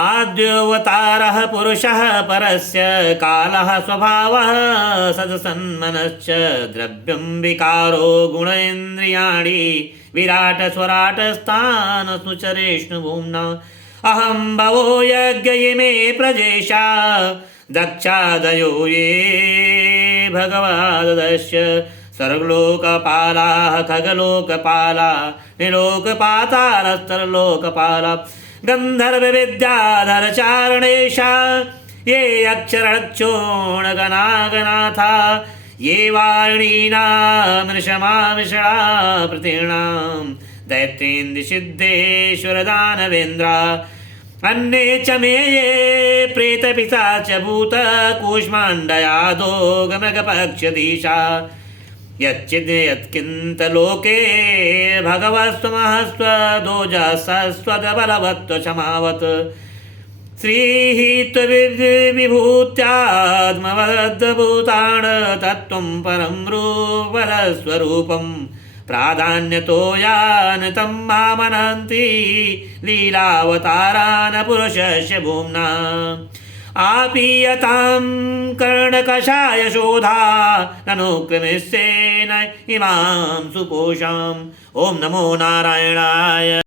आद्योऽवतारः पुरुषः परस्य कालः स्वभावः सदसन्मनश्च द्रव्यं विकारो गुणेन्द्रियाणि विराट स्वराटस्थानसुचरेष्णुभुम्ना अहं भवो यज्ञ इमे प्रजेशा दक्षादयो ये भगवादस्य सर्वलोकपालाः खगलोकपाला निलोकपातालस्तरलोकपाला गन्धर्वविद्याधरचारणेशा ये अक्षरक्षोणगणागनाथा ये वाणीनामृषमाविषणा प्रतीर्णां दैत्येन्द्रसिद्धेश्वरदानवेन्द्रा अन्ये च मे ये प्रेतपिशाच भूतकूष्माण्डयादो गमगपक्षधीशा यत्किन्तलोके भगवस्त्वमहस्त्वदोजसस्वदबलवत्त्वक्षमावत् श्रीः त्वविभूत्यात्मवद्भूतान् तत्त्वं परं रूपरस्वरूपं प्राधान्यतो यानतं मामनन्ति लीलावतारान् पुरुषस्य भूम्ना आपीयतां कर्णकषाय शोधा ननुक्रमिष्येन इमां सुपोषाम्। ॐ नमो नारायणाय।